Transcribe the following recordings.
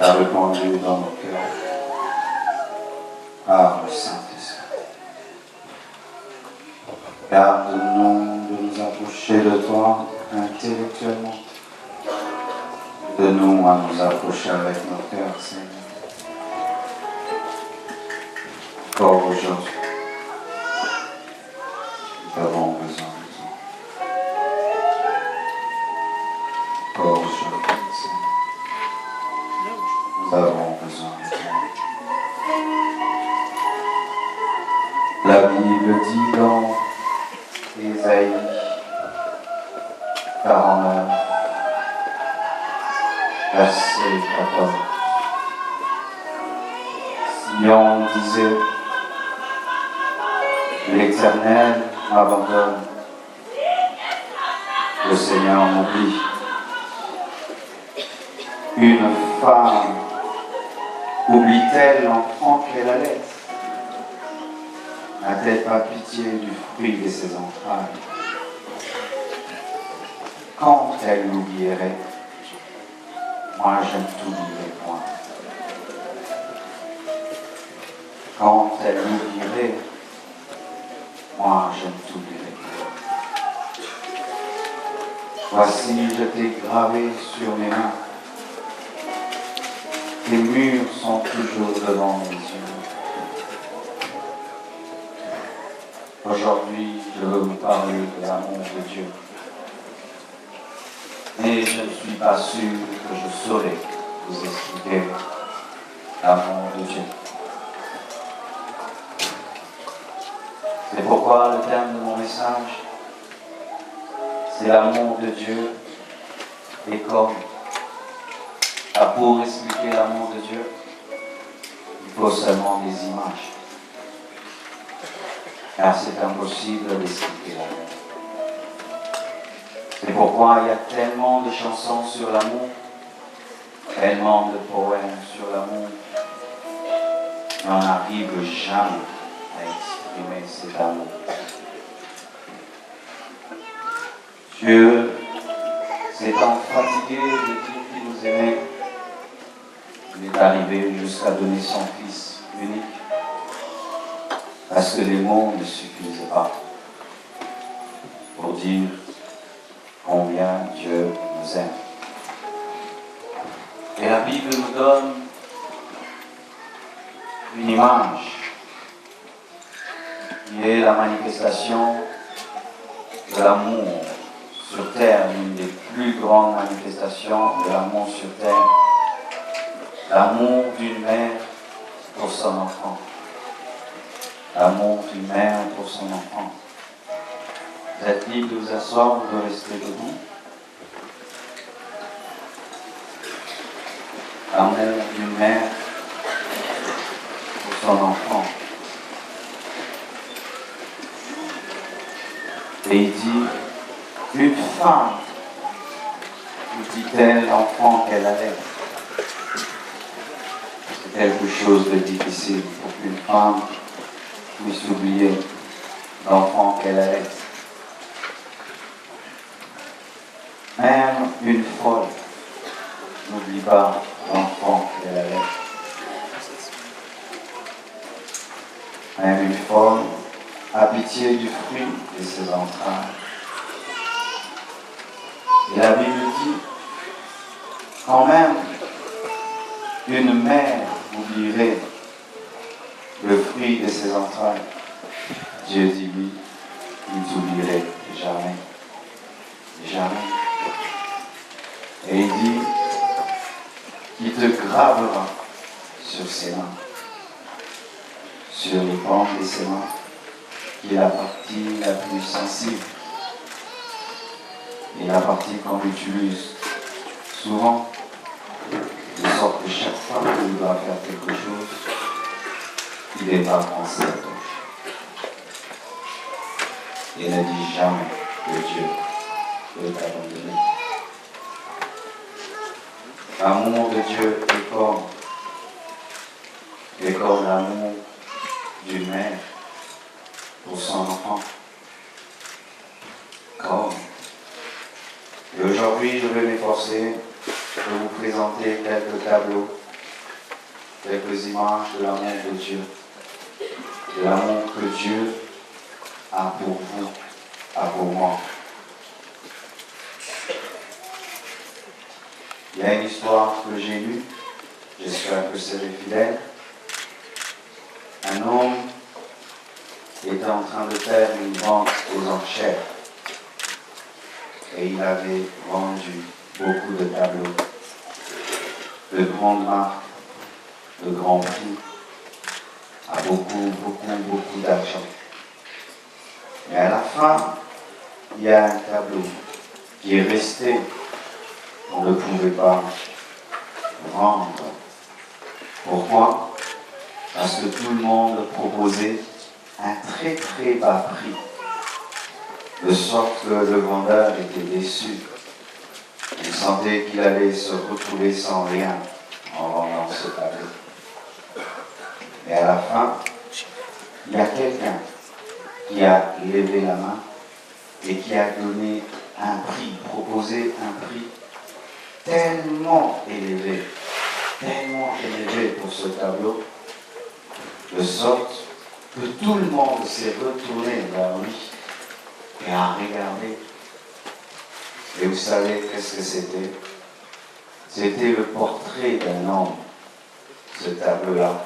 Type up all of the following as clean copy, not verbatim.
a répandu dans nos cœurs par le Saint-Esprit. Garde-nous de nous approcher de toi intellectuellement. Donne-nous à nous approcher avec nos cœurs, Seigneur. Encore aujourd'hui, nous avons besoin de toi. Encore aujourd'hui, Seigneur, nous avons besoin de toi. La Bible dit dans Ésaïe 49, verset 14. Sion disait, l'Éternel m'abandonne, le Seigneur m'oublie. Une femme oublie-t-elle l'enfant qu'elle allait? N'a-t-elle pas pitié du fruit de ses entrailles? Quand elle l'oublierait, moi je ne t'oublierai point. Quand elle l'oublierait, moi je ne t'oublierai point. Voici, je t'ai gravé sur mes mains. Tes murs sont toujours devant mes yeux. Aujourd'hui, je veux vous parler de l'amour de Dieu. Mais je ne suis pas sûr que je saurais vous expliquer l'amour de Dieu. C'est pourquoi le thème de mon message, c'est l'amour de Dieu. Et comme pour expliquer l'amour de Dieu, il faut seulement des images. Car c'est impossible d'expliquer l'amour. C'est pourquoi il y a tellement de chansons sur l'amour, tellement de poèmes sur l'amour, mais on n'arrive jamais à exprimer cet amour. Dieu s'étant fatigué de dire qu'il nous aimait, il est arrivé jusqu'à donner son Fils unique, parce que les mots ne suffisaient pas pour dire combien Dieu nous aime. Et la Bible nous donne une image qui est la manifestation de l'amour sur terre, l'une des plus grandes manifestations de l'amour sur terre. L'amour d'une mère pour son enfant. L'amour d'une mère pour son enfant. Vous êtes libre de vous asseoir ou de rester debout. l'amour d'une mère pour son enfant. Et il dit, une femme, nous dit-elle, l'enfant qu'elle avait. C'est quelque chose de difficile pour qu'une femme puisse oublier l'enfant qu'elle avait. Même une folle n'oublie pas l'enfant qu'elle avait. Même une folle a pitié du fruit de ses entrailles. Et la Bible dit, quand même, une mère oublierait le fruit de ses entrailles. Dieu dit oui, il t'oublierait jamais. Jamais. Et il dit qu'il te gravera sur ses mains, sur les palmes de ses mains, qui est la partie la plus sensible et la partie qu'on utilise souvent, de sorte que chaque fois qu'il doit faire quelque chose, il n'est pas pensé à toucher. Il ne dit jamais que Dieu peut t'abandonner. L'amour de Dieu est comme l'amour d'une mère pour son enfant. Comme. Et aujourd'hui, je vais m'efforcer de vous présenter quelques tableaux, quelques images de l'amour de Dieu. De l'amour que Dieu a pour vous, a pour moi. Il y a une histoire que j'ai lue, j'espère que c'est fidèle. Un homme était en train de faire une vente aux enchères et il avait vendu beaucoup de tableaux, de grandes marques, de grands prix, à beaucoup d'argent. Mais à la fin, il y a un tableau qui est resté. On ne pouvait pas vendre. Pourquoi? Parce que tout le monde proposait un très bas prix. De sorte que le vendeur était déçu. Il sentait qu'il allait se retrouver sans rien en vendant ce tableau. Et à la fin, il y a quelqu'un qui a levé la main et qui a donné un prix, proposé un prix tellement élevé pour ce tableau, de sorte que tout le monde s'est retourné vers lui et a regardé. Et vous savez qu'est-ce que c'était? C'était le portrait d'un homme, ce tableau-là.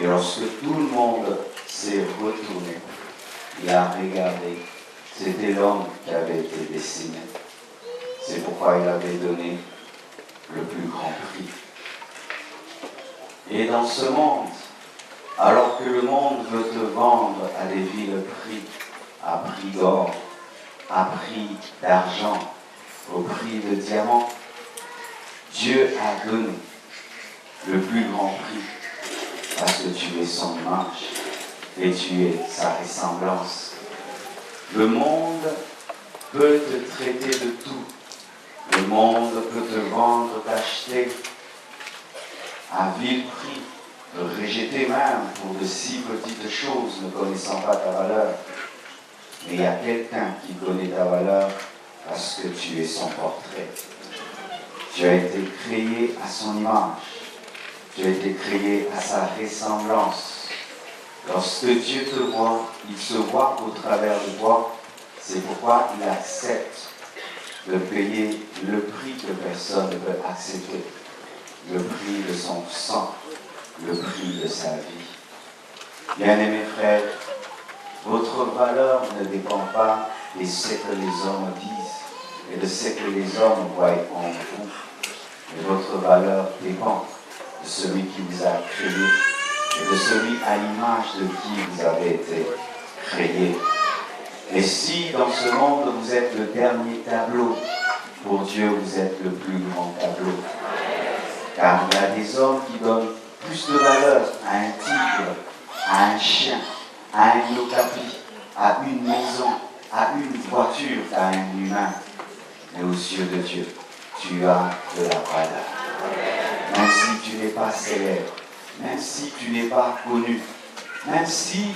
Et lorsque tout le monde s'est retourné, il a regardé, c'était l'homme qui avait été dessiné. C'est pourquoi il avait donné le plus grand prix. Et dans ce monde, alors que le monde veut te vendre à des vils prix, à prix d'or, à prix d'argent, au prix de diamant, Dieu a donné le plus grand prix parce que tu es son image et tu es sa ressemblance. Le monde peut te traiter de tout. Le monde peut te vendre, t'acheter à vil prix, te rejeter même pour de si petites choses, ne connaissant pas ta valeur. Mais il y a quelqu'un qui connaît ta valeur parce que tu es son portrait. Tu as été créé à son image. Tu as été créé à sa ressemblance. Lorsque Dieu te voit, il se voit au travers de toi. C'est pourquoi il accepte de payer le prix que personne ne peut accepter. Le prix de son sang, le prix de sa vie. Bien-aimés frères, votre valeur ne dépend pas de ce que les hommes disent et de ce que les hommes voient en vous. Mais votre valeur dépend de celui qui vous a créé et de celui à l'image de qui vous avez été créé. Et si dans ce monde vous êtes le dernier tableau, pour Dieu vous êtes le plus grand tableau. Car il y a des hommes qui donnent plus de valeur à un tigre, à un chien, à un okapi, à une maison, à une voiture qu'à un humain. Mais aux yeux de Dieu, tu as de la valeur. Même si tu n'es pas célèbre, même si tu n'es pas connu, même si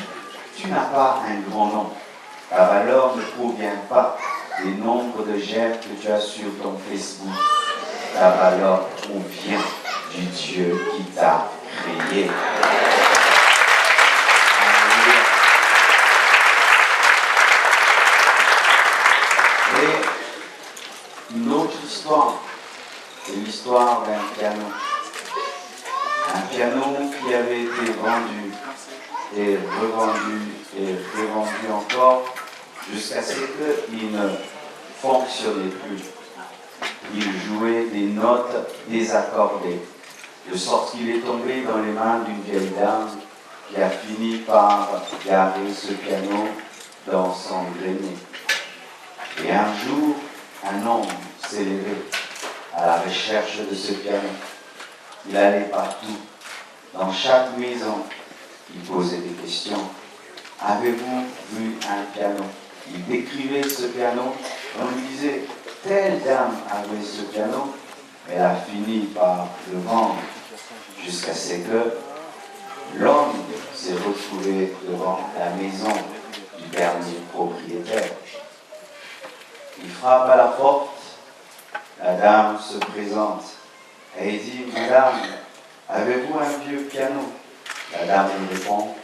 tu n'as pas un grand nom, ta valeur ne provient pas du nombre de j'aime que tu as sur ton Facebook. Ta valeur provient du Dieu qui t'a créé. Et une autre histoire, c'est l'histoire d'un piano. Un piano qui avait été vendu et revendu encore jusqu'à ce qu'il ne fonctionnait plus. Il jouait des notes désaccordées, de sorte qu'il est tombé dans les mains d'une vieille dame qui a fini par garer ce piano dans son grenier. Et un jour, un homme s'est levé à la recherche de ce piano. Il allait partout, dans chaque maison. Il posait des questions. Avez-vous vu un piano? Il décrivait ce piano. On lui disait, telle dame avait ce piano. Elle a fini par le vendre jusqu'à ce que l'homme s'est retrouvé devant la maison du dernier propriétaire. Il frappe à la porte. La dame se présente. Et il dit, Madame, avez-vous un vieux piano? La dame lui répond,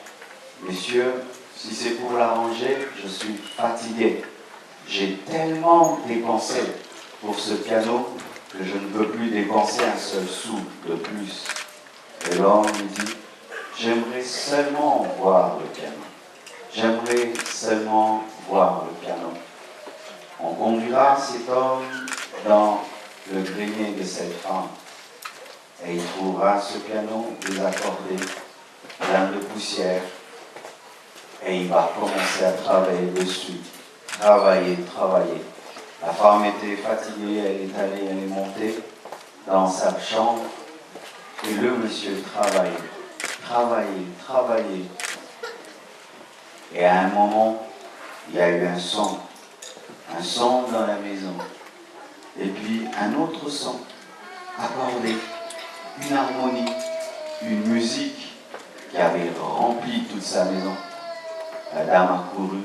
Monsieur, si c'est pour l'arranger, je suis fatigué. J'ai tellement dépensé pour ce piano que je ne peux plus dépenser un seul sou de plus. Et l'homme lui dit, j'aimerais seulement voir le piano. J'aimerais seulement voir le piano. On conduira cet homme dans le grenier de cette femme. Et il trouvera ce piano désaccordé, plein de poussière. Et il va commencer à travailler dessus. Travailler. La femme était fatiguée, elle est montée dans sa chambre. Et le monsieur travaillait. Et à un moment, il y a eu un son dans la maison. Et puis un autre son, accordé, une harmonie, une musique qui avait rempli toute sa maison. La dame a couru,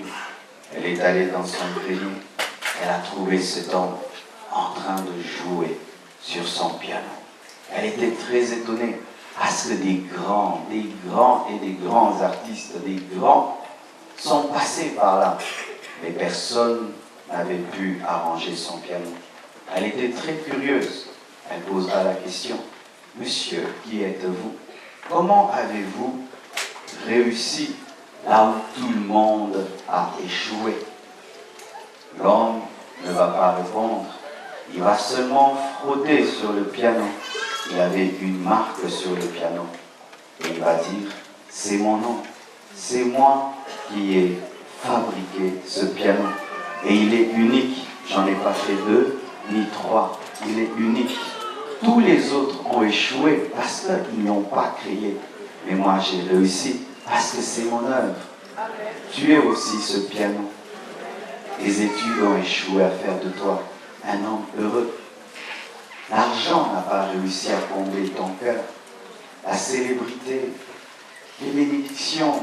elle est allée dans son grenier, elle a trouvé cet homme en train de jouer sur son piano. Elle était très étonnée parce que des grands artistes, des grands sont passés par là, mais personne n'avait pu arranger son piano. Elle était très curieuse. Elle posera la question, Monsieur, qui êtes-vous? Comment avez-vous réussi là où tout le monde a échoué? L'homme ne va pas répondre. Il va seulement frotter sur le piano. Il y avait une marque sur le piano. Et il va dire, c'est mon nom. C'est moi qui ai fabriqué ce piano. Et il est unique. J'en ai pas fait 2 ni 3. Il est unique. Tous les autres ont échoué parce qu'ils n'ont pas créé. Mais moi, j'ai réussi parce que c'est mon œuvre. Tu es aussi ce piano. Les études ont échoué à faire de toi un homme heureux. L'argent n'a pas réussi à combler ton cœur. La célébrité, les bénédictions,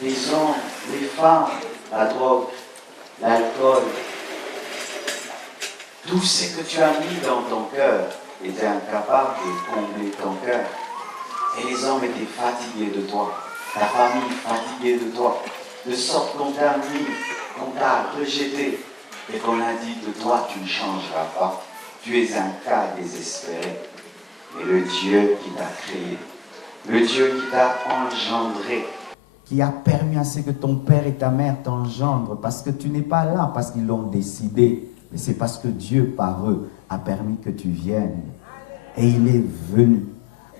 les hommes, les femmes, la drogue, l'alcool, tout ce que tu as mis dans ton cœur était incapable de combler ton cœur. Et les hommes étaient fatigués de toi, ta famille fatiguée de toi, de sorte qu'on t'a mis, qu'on t'a rejeté et qu'on a dit de toi tu ne changeras pas. Tu es un cas désespéré. Mais le Dieu qui t'a créé, le Dieu qui t'a engendré, qui a permis à ce que ton père et ta mère t'engendrent, parce que tu n'es pas là parce qu'ils l'ont décidé, mais c'est parce que Dieu par eux a permis que tu viennes. Et il est venu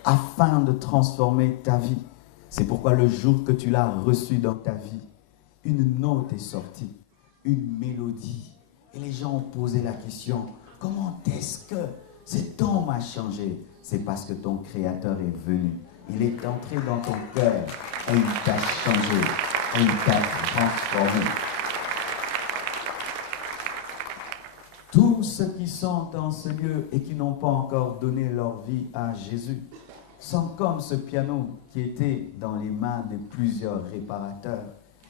afin de transformer ta vie. C'est pourquoi le jour que tu l'as reçu dans ta vie, une note est sortie, une mélodie. Et les gens ont posé la question, comment est-ce que cet homme a changé? c'est parce que ton Créateur est venu. Il est entré dans ton cœur et il t'a changé, et il t'a transformé. Tous ceux qui sont dans ce lieu et qui n'ont pas encore donné leur vie à Jésus sont comme ce piano qui était dans les mains de plusieurs réparateurs.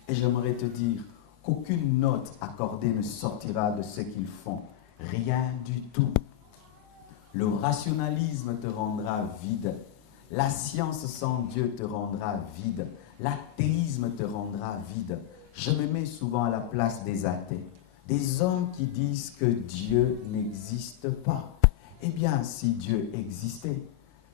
Et j'aimerais te dire qu'aucune note accordée ne sortira de ce qu'ils font. Rien du tout. Le rationalisme te rendra vide. La science sans Dieu te rendra vide. L'athéisme te rendra vide. Je me mets souvent à la place des athées. Des hommes qui disent que Dieu n'existe pas. Eh bien, si Dieu existait,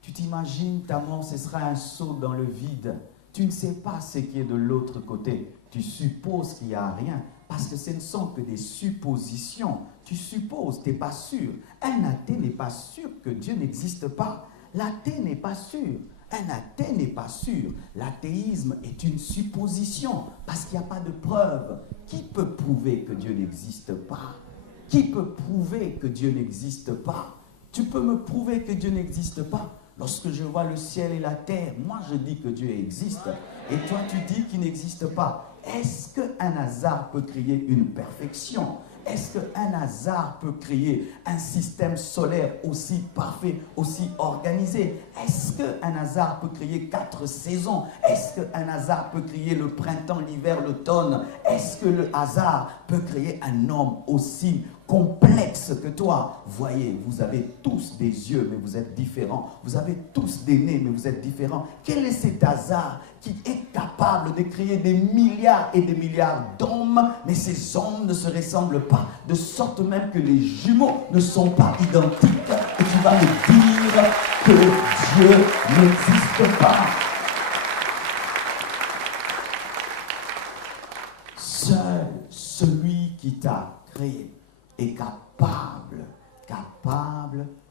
tu t'imagines ta mort, ce sera un saut dans le vide. Tu ne sais pas ce qui est de l'autre côté. Tu supposes qu'il n'y a rien, parce que ce ne sont que des suppositions. Tu supposes, tu n'es pas sûr. Un athée n'est pas sûr que Dieu n'existe pas. L'athée n'est pas sûr. Un athée n'est pas sûr. L'athéisme est une supposition, parce qu'il n'y a pas de preuve. Qui peut prouver que Dieu n'existe pas? Qui peut prouver que Dieu n'existe pas? Tu peux me prouver que Dieu n'existe pas? Lorsque je vois le ciel et la terre, moi je dis que Dieu existe. Et toi tu dis qu'il n'existe pas. Est-ce qu'un hasard peut créer une perfection? Est-ce qu'un hasard peut créer un système solaire aussi parfait, aussi organisé? Est-ce qu'un hasard peut créer 4 saisons? Est-ce qu'un hasard peut créer le printemps, l'hiver, l'automne? Est-ce que le hasard peut créer un homme aussi complexe que toi? Voyez, vous avez tous des yeux, mais vous êtes différents. Vous avez tous des nez, mais vous êtes différents. Quel est cet hasard qui est capable de créer des milliards et des milliards d'hommes, mais ces hommes ne se ressemblent pas, de sorte même que les jumeaux ne sont pas identiques? Et tu vas me dire que Dieu n'existe pas. Seul celui qui t'a créé est capable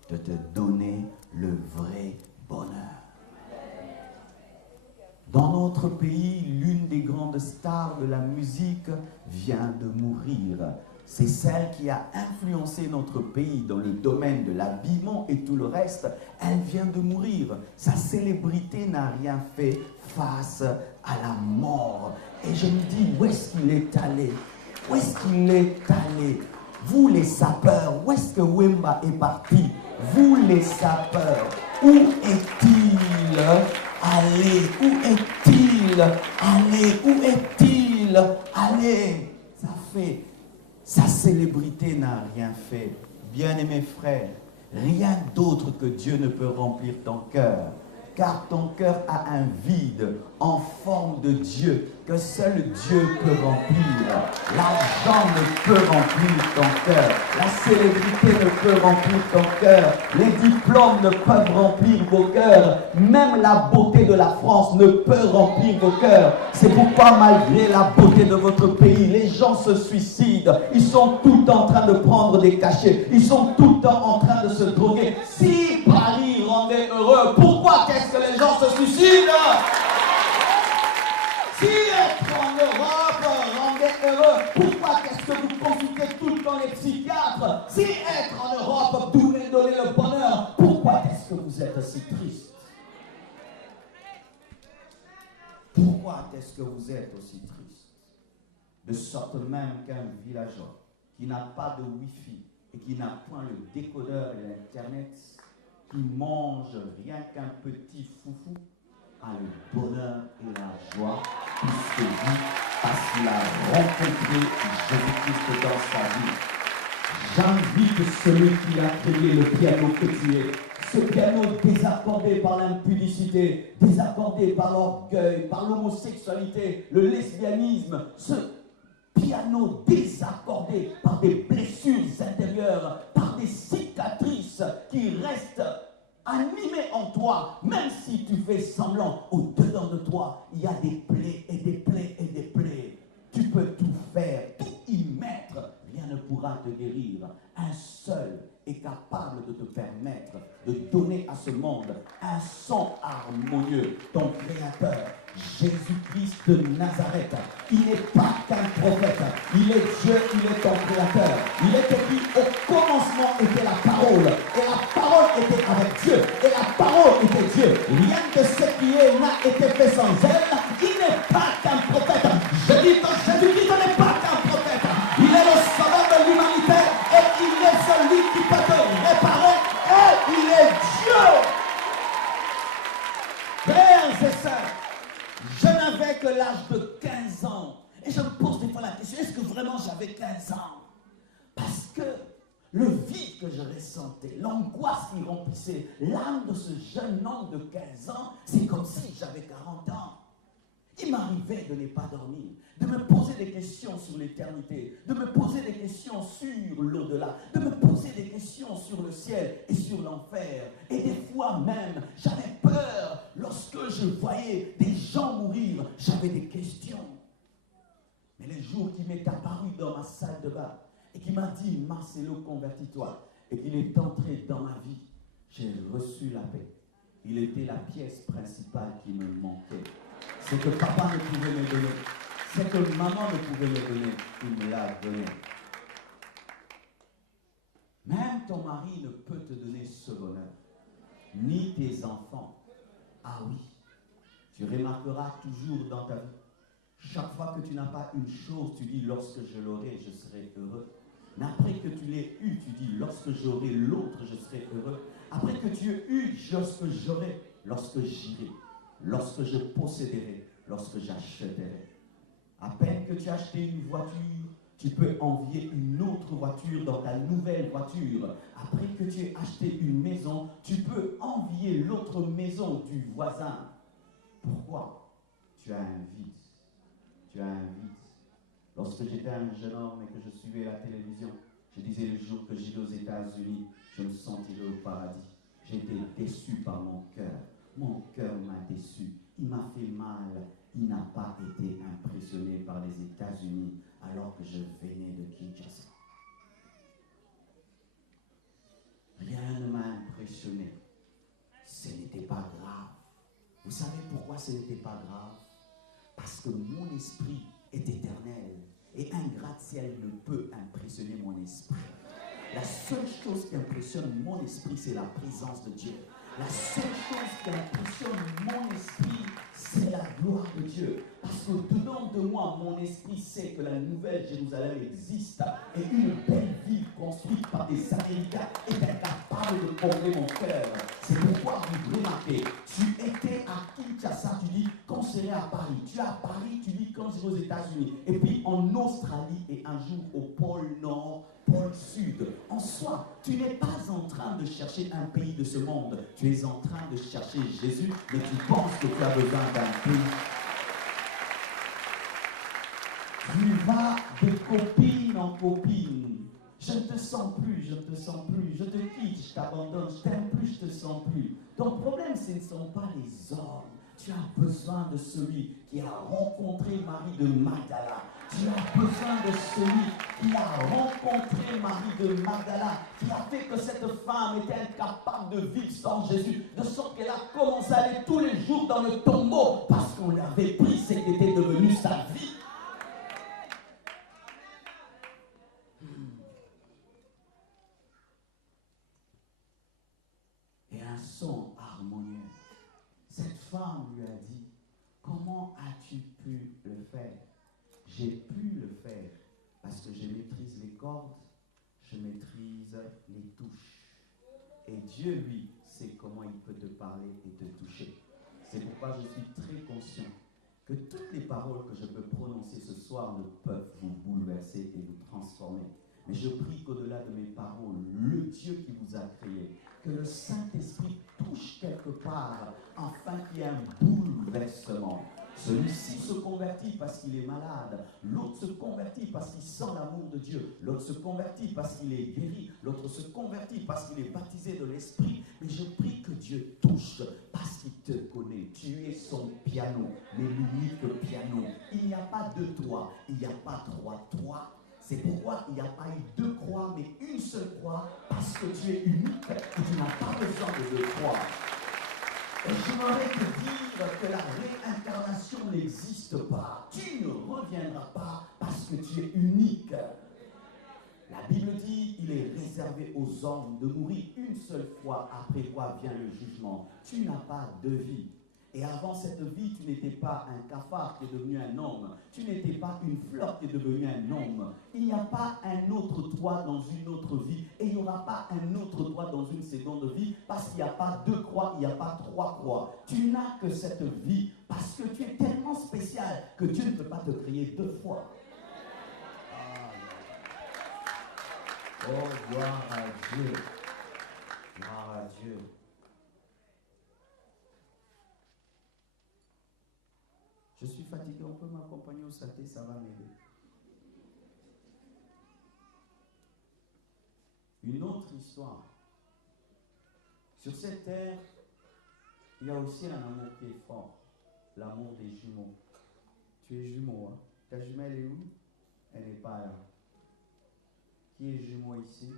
de te donner le vrai bonheur. Dans notre pays, l'une des grandes stars de la musique vient de mourir. C'est celle qui a influencé notre pays dans le domaine de l'habillement et tout le reste. Elle vient de mourir. Sa célébrité n'a rien fait face à la mort. Et je me dis, où est-ce qu'il est allé? Où est-ce qu'il est allé? Vous les sapeurs, où est-ce que Wemba est parti? Vous les sapeurs, où est-il allé? Où est-il allé? Où est-il allé? Sa célébrité n'a rien fait. Bien-aimés frères, rien d'autre que Dieu ne peut remplir ton cœur. Car ton cœur a un vide en forme de Dieu que seul Dieu peut remplir. L'argent ne peut remplir ton cœur. La célébrité ne peut remplir ton cœur. Les diplômes ne peuvent remplir vos cœurs. Même la beauté de la France ne peut remplir vos cœurs. C'est pourquoi malgré la beauté de votre pays, les gens se suicident. Ils sont tout le temps en train de prendre des cachets. Ils sont tout le temps en train de se droguer. Si Paris rendait heureux, pourquoi qu'est-ce que les gens se suicident? Si être en Europe rendait heureux, pourquoi est-ce que vous consultez tout le temps les psychiatres? Si être en Europe pouvait donner le bonheur, pourquoi est-ce que vous êtes si triste? Pourquoi est-ce que vous êtes aussi triste? De sorte même qu'un villageois qui n'a pas de Wi-Fi et qui n'a point le décodeur et l'Internet, qui mange rien qu'un petit foufou, a le bonheur et la joie, puisque lui, parce qu'il a rencontré Jésus-Christ dans sa vie. J'invite celui qui a créé le piano que tu es, ce piano désaccordé par l'impudicité, désaccordé par l'orgueil, par l'homosexualité, le lesbianisme, ce piano désaccordé par des blessures intérieures, par des cicatrices qui restent animé en toi, même si tu fais semblant, au-dedans de toi, il y a des plaies et des plaies et des plaies. Tu peux tout faire, tout y mettre, rien ne pourra te guérir. Un seul est capable de te permettre de donner à ce monde un son harmonieux, ton Créateur, Jésus-Christ de Nazareth. Il n'est pas qu'un prophète, il est Dieu, il est ton Créateur. Il est écrit, au commencement était la parole, et la parole était avec Dieu, et la 15 ans. Parce que le vide que je ressentais, l'angoisse qui remplissait l'âme de ce jeune homme de 15 ans, c'est comme si j'avais 40 ans. Il m'arrivait de ne pas dormir, de me poser des questions sur l'éternité, de me poser des questions sur l'au-delà, de me poser des questions sur le ciel et sur l'enfer. Et des fois même, j'avais peur lorsque je voyais des gens mourir, j'avais des questions. Mais le jour qui m'est apparu dans ma salle de bain et qui m'a dit « Marcelo, convertis-toi » et qu'il est entré dans ma vie, j'ai reçu la paix. Il était la pièce principale qui me manquait. C'est que papa ne pouvait me donner. C'est que maman ne pouvait me donner. Il me l'a donné. Même ton mari ne peut te donner ce bonheur. Ni tes enfants. Ah oui. Tu remarqueras toujours dans ta vie. Chaque fois que tu n'as pas une chose, tu dis lorsque je l'aurai, je serai heureux. Mais après que tu l'aies eu, tu dis lorsque j'aurai l'autre, je serai heureux. Après que tu aies eu, lorsque j'aurai, lorsque j'irai. Lorsque je posséderai, lorsque j'achèterai. À peine que tu as acheté une voiture, tu peux envier une autre voiture dans ta nouvelle voiture. Après que tu aies acheté une maison, tu peux envier l'autre maison du voisin. Pourquoi? Tu as un vide. Tu as un vide. Lorsque j'étais un jeune homme et que je suivais la télévision, je disais le jour que j'irai aux États-Unis, je me sentirai au paradis. J'étais déçu par mon cœur. Mon cœur m'a déçu, il m'a fait mal, il n'a pas été impressionné par les États-Unis alors que je venais de Kinshasa. Rien ne m'a impressionné, ce n'était pas grave. Vous savez pourquoi ce n'était pas grave? Parce que mon esprit est éternel et un gratte-ciel ne peut impressionner mon esprit. La seule chose qui impressionne mon esprit, c'est la présence de Dieu. La seule chose qui impressionne mon esprit, c'est la gloire de Dieu. Parce que dedans de moi, mon esprit sait que la nouvelle Jérusalem existe et une belle ville construite par des Américains est incapable de combler mon cœur. C'est pourquoi vous remarquez, tu étais à Kinshasa, tu dis quand je serai à Paris. Tu es à Paris, tu dis quand je serai aux États-Unis. Et puis en Australie et un jour au pôle Nord, pôle Sud. En soi, tu n'es pas en train de chercher un pays de ce monde. Tu es en train de chercher Jésus, mais tu penses que tu as besoin d'un pays. Tu vas de copine en copine. Je ne te sens plus, je ne te sens plus, je te quitte, je t'abandonne, je t'aime plus, je ne te sens plus. Ton problème, ce ne sont pas les hommes. Tu as besoin de celui qui a rencontré Marie de Magdala. Tu as besoin de celui qui a rencontré Marie de Magdala, qui a fait que cette femme était incapable de vivre sans Jésus, de sorte qu'elle a commencé à aller tous les jours dans le tombeau parce qu'on l'avait pris, ce qui était devenu sa vie. Et un son harmonieux. Cette femme lui a dit, comment as-tu pu le faire? J'ai pu le faire parce que je maîtrise les cordes, je maîtrise les touches. Et Dieu, lui, sait comment il peut te parler et te toucher. C'est pourquoi je suis très conscient que toutes les paroles que je peux prononcer ce soir ne peuvent vous bouleverser et vous transformer. Mais je prie qu'au-delà de mes paroles, le Dieu qui vous a créé, que le Saint-Esprit touche quelque part afin qu'il y ait un bouleversement. Celui-ci se convertit parce qu'il est malade, l'autre se convertit parce qu'il sent l'amour de Dieu, l'autre se convertit parce qu'il est guéri, l'autre se convertit parce qu'il est baptisé de l'Esprit. Mais je prie que Dieu touche parce qu'il te connaît. Tu es son piano, mais l'unique piano. Il n'y a pas deux toi, il n'y a pas trois toi. C'est pourquoi il n'y a pas eu deux croix, mais une seule croix, parce que tu es unique et tu n'as pas besoin de deux croix. Et je voudrais te dire que la réincarnation n'existe pas. Tu ne reviendras pas parce que tu es unique. La Bible dit, il est réservé aux hommes de mourir une seule fois, après quoi vient le jugement. Tu n'as pas de vie. Et avant cette vie, tu n'étais pas un cafard qui est devenu un homme. Tu n'étais pas une fleur qui est devenue un homme. Il n'y a pas un autre toi dans une autre vie. Et il n'y aura pas un autre toi dans une seconde vie. Parce qu'il n'y a pas deux croix, il n'y a pas trois croix. Tu n'as que cette vie parce que tu es tellement spécial que Dieu ne peut pas te créer deux fois. Oh, gloire à Dieu. Gloire à Dieu. Je suis fatigué, on peut m'accompagner au saté, ça va m'aider. Une autre histoire. Sur cette terre, il y a aussi un amour qui est fort. L'amour des jumeaux. Tu es jumeau, hein? Ta jumelle est où? Elle n'est pas là. Qui est jumeau ici?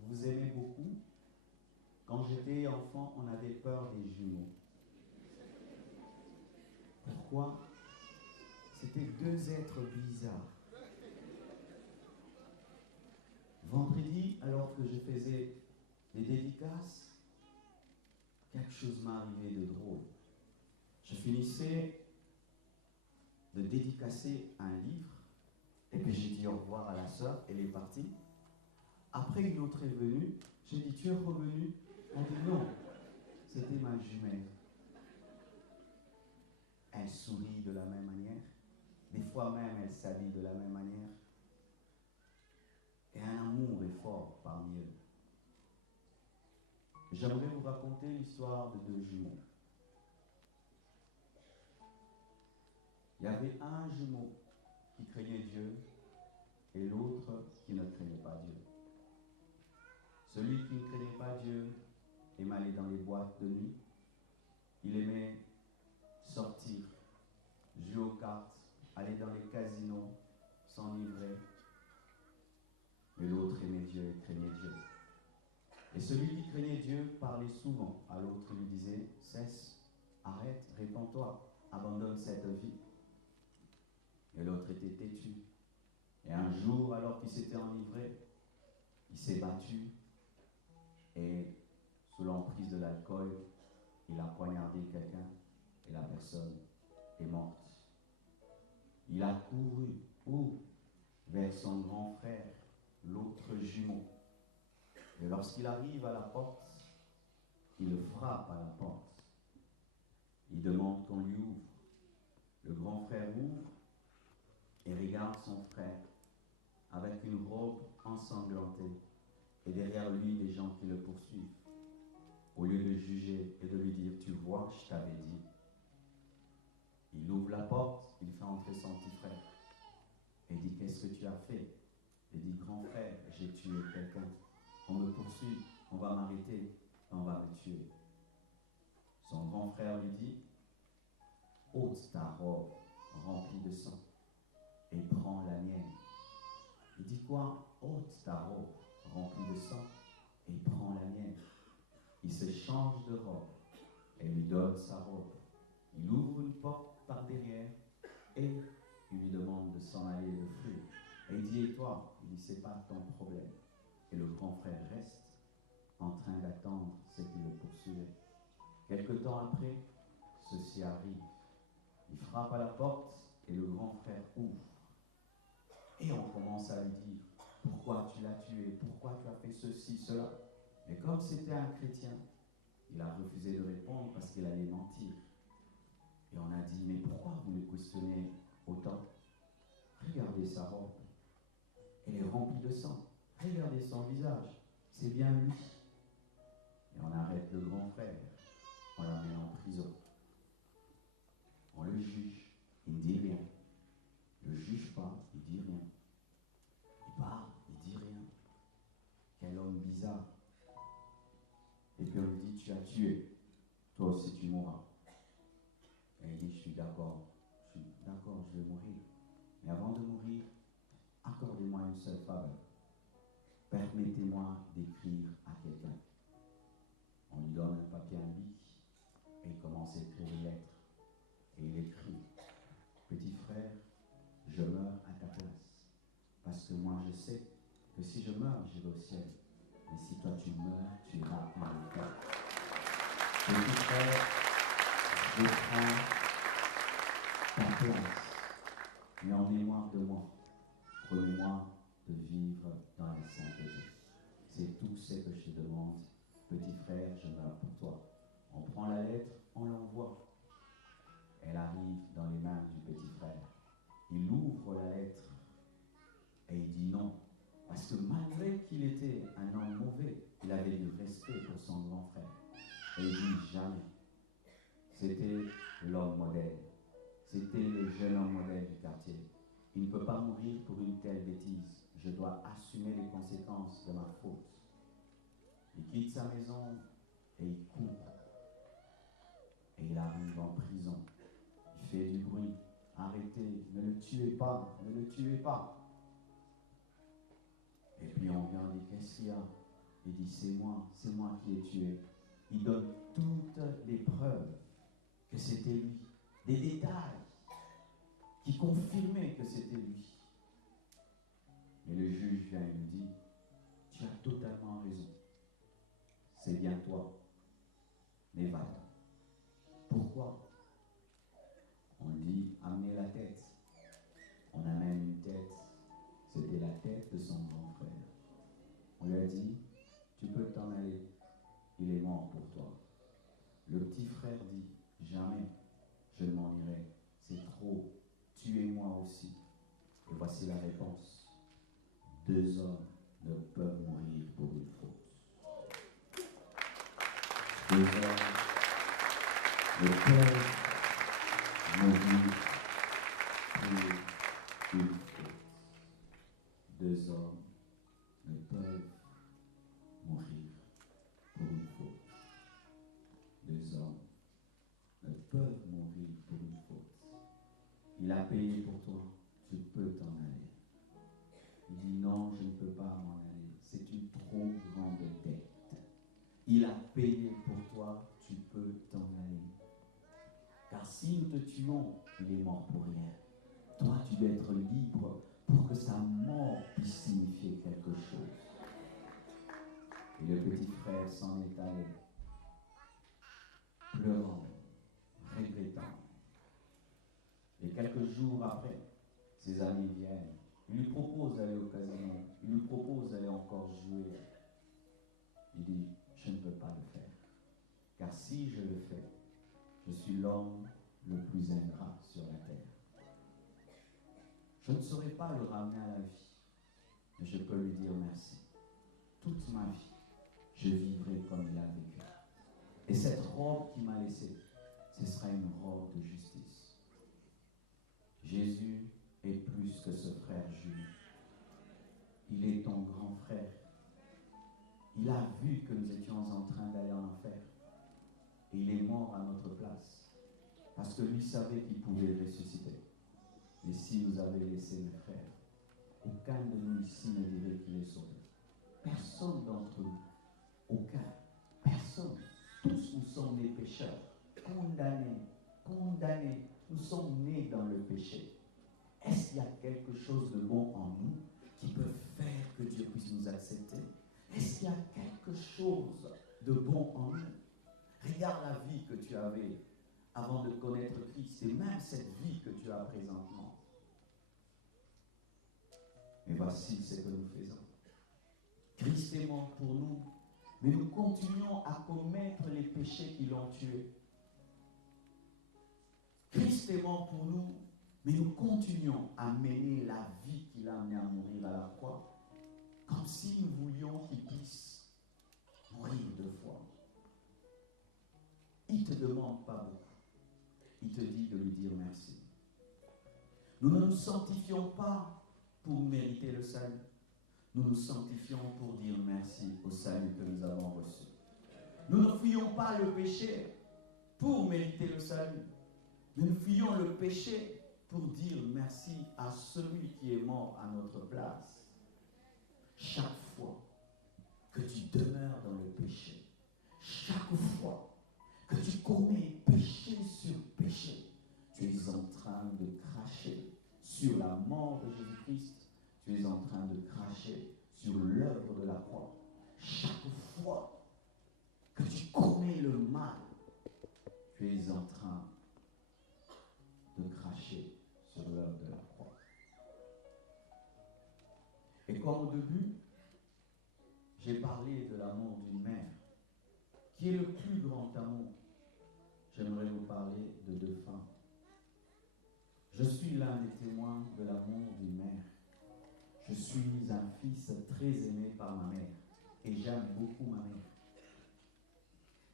Vous aimez beaucoup? Quand j'étais enfant, on avait peur des jumeaux. Pourquoi? C'était deux êtres bizarres. Vendredi, alors que je faisais des dédicaces, quelque chose m'est arrivé de drôle. Je finissais de dédicacer un livre, et puis j'ai dit au revoir à la sœur, elle est partie. Après, une autre est venue, j'ai dit, tu es revenu? Elle dit, non, c'était ma jumelle. Elle sourit de la même manière, des fois même elle s'habille de la même manière. Et un amour est fort parmi eux. J'aimerais vous raconter l'histoire de deux jumeaux. Il y avait un jumeau qui craignait Dieu et l'autre qui ne craignait pas Dieu. Celui qui ne craignait pas Dieu aimait aller dans les boîtes de nuit. Il aimait sortir, jouer aux cartes, aller dans les casinos, s'enivrer. Mais l'autre aimait Dieu et craignait Dieu. Et celui qui craignait Dieu parlait souvent à l'autre, lui disait, cesse, arrête, répands-toi, abandonne cette vie. Et l'autre était têtu. Et un jour, alors qu'il s'était enivré, il s'est battu et sous l'emprise de l'alcool, il a poignardé quelqu'un et la personne est morte. Il a couru où? Vers son grand frère, l'autre jumeau. Et lorsqu'il arrive à la porte, il le frappe à la porte. Il demande qu'on lui ouvre. Le grand frère ouvre et regarde son frère avec une robe ensanglantée et derrière lui des gens qui le poursuivent. Au lieu de juger et de lui dire, tu vois, je t'avais dit. Il ouvre la porte, il fait entrer son petit frère et dit, qu'est-ce que tu as fait? Il dit, grand frère, j'ai tué quelqu'un. On me poursuit, on va m'arrêter, on va me tuer. Son grand frère lui dit, ôte ta robe remplie de sang et prends la mienne. Il dit quoi? Ôte ta robe remplie de sang et prends la mienne. Il se change de robe et lui donne sa robe. Il ouvre une porte par derrière et il lui demande de s'en aller et de fuir. Et il dit, et toi? Il dit, c'est pas ton problème. Et le grand frère reste en train d'attendre ce qui le poursuivait. Quelque temps après, ceci arrive. Il frappe à la porte et le grand frère ouvre. Et on commence à lui dire, pourquoi tu l'as tué? Pourquoi tu as fait ceci, cela? Mais comme c'était un chrétien, il a refusé de répondre parce qu'il allait mentir. Et on a dit, mais pourquoi vous le questionnez autant? Regardez sa robe. Elle est remplie de sang. Regardez son visage. C'est bien lui. Et on arrête le grand frère. On l'amène en prison. On le juge. Il ne dit rien. Il ne le juge pas. Il ne dit rien. Il parle. Il ne dit rien. Quel homme bizarre. Et puis on lui dit, tu as tué. Toi aussi tu mourras. Et il dit, je suis d'accord. Je vais mourir. Mais avant de mourir, accordez-moi une seule faveur. Permettez-moi d'écrire à quelqu'un. On lui donne un papier, un bic, et il commence à écrire une lettre. Et il écrit, petit frère, je meurs à ta place. Parce que moi je sais que si je meurs, j'irai au ciel. Mais si toi tu meurs, tu iras en enfer. Petit frère, je prends ta place. Mais en mémoire de moi, prenez-moi de vivre dans la sainteté. C'est tout ce que je te demande. Petit frère, je meurs pour toi. On prend la lettre, on l'envoie. Elle arrive dans les mains du petit frère. Il ouvre la lettre et il dit non. Parce que malgré qu'il était un homme mauvais, il avait du respect pour son grand frère. Et il dit jamais. C'était l'homme modèle. C'était le jeune homme modèle du quartier. Il ne peut pas mourir pour une telle bêtise. Je dois assumer les conséquences de ma faute. Il quitte sa maison et il court. Et il arrive en prison. Il fait du bruit. Arrêtez, ne le tuez pas, ne le tuez pas. Et puis on vient dire, qu'est-ce qu'il y a? Il dit, c'est moi qui l'ai tué. Il donne toutes les preuves que c'était lui. Des détails qui confirmaient que c'était lui. Mais le juge vient et lui dit, tu as totalement raison. C'est bien toi. Mais va-t'en. Pourquoi? On dit, amenez la tête. On amène une tête. C'était la tête de son grand frère. On lui a dit, tu peux t'en aller. Il est mort pour toi. Le petit frère dit, jamais je ne m'en irai. C'est trop. Tuez-moi aussi. Et voici la réponse. 2 hommes ne peuvent mourir pour une faute. 2 hommes ne peuvent mourir pour une faute. 2 hommes ne peuvent mourir pour une faute. 2 hommes ne peuvent mourir pour une faute. Il a payé pour toi, tu peux t'en aller. Il dit non, je ne peux pas m'en aller. C'est une trop grande dette. Il a payé pour toi, tu peux t'en aller. Car si nous te tuons, il est mort pour rien. Toi, tu dois être libre pour que sa mort puisse signifier quelque chose. Et le petit frère s'en est allé, pleurant, regrettant. Et quelques jours après, ses amis viennent. Ils lui proposent d'aller au casino. Ils lui proposent d'aller encore jouer. Il dit, je ne peux pas le faire. Car si je le fais, je suis l'homme le plus ingrat sur la terre. Je ne saurais pas le ramener à la vie, mais je peux lui dire merci. Toute ma vie, je vivrai comme il a vécu. Et cette robe qu'il m'a laissée, ce sera une robe de justice. Jésus est plus que ce frère Jules. Il est ton grand frère. Il a vu que nous étions en train d'aller en enfer. Et il est mort à notre place. Parce que lui savait qu'il pouvait ressusciter. Et si nous avait laissé mes frères, aucun de nous ici ne dirait qu'il est sauvé. Personne d'entre nous. Aucun. Personne. Tous nous sommes des pécheurs. Condamnés. Condamnés. Nous sommes nés dans le péché. Est-ce qu'il y a quelque chose de bon en nous qui peut faire que Dieu puisse nous accepter? Est-ce qu'il y a quelque chose de bon en nous? Regarde la vie que tu avais avant de connaître Christ et même cette vie que tu as présentement. Et voici ce que nous faisons. Christ est mort pour nous, mais nous continuons à commettre les péchés qui l'ont tué. Christ est mort pour nous, mais nous continuons à mener la vie qu'il a amené à mourir à la croix, comme si nous voulions qu'il puisse mourir 2 fois. Il ne te demande pas beaucoup. Il te dit de lui dire merci. Nous ne nous sanctifions pas pour mériter le salut. Nous nous sanctifions pour dire merci au salut que nous avons reçu. Nous ne fuyons pas le péché pour mériter le salut. Mais nous fuyons le péché pour dire merci à celui qui est mort à notre place. Chaque fois que tu demeures dans le péché, chaque fois que tu commets péché sur péché, tu es en train de cracher sur la mort de Jésus-Christ, tu es en train de cracher sur l'œuvre de la croix. Chaque fois que tu commets le mal, tu es en train de cracher sur l'œuvre de la croix. Et comme au début, j'ai parlé de l'amour d'une mère, qui est le plus grand amour, j'aimerais vous parler de 2 femmes. Je suis l'un des témoins de l'amour d'une mère. Je suis un fils très aimé par ma mère et j'aime beaucoup ma mère.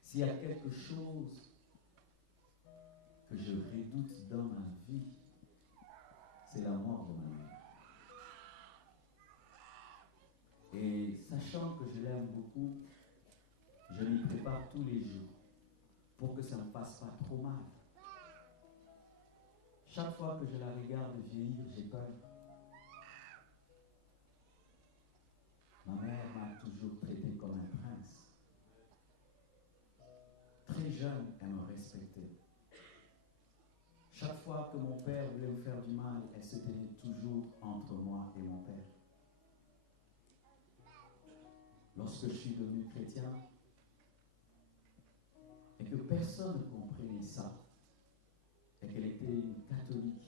S'il y a quelque chose que je redoute dans ma vie, c'est la mort de ma mère. Et sachant que je l'aime beaucoup, je m'y prépare tous les jours pour que ça ne me fasse pas trop mal. Chaque fois que je la regarde vieillir, j'ai peur. Ma mère m'a toujours traité comme un prince. Très jeune, elle me respectait. Chaque fois que mon père voulait me faire du mal, elle se tenait toujours entre moi et mon père. Lorsque je suis devenu chrétien, et que personne ne comprenait ça, et qu'elle était une catholique,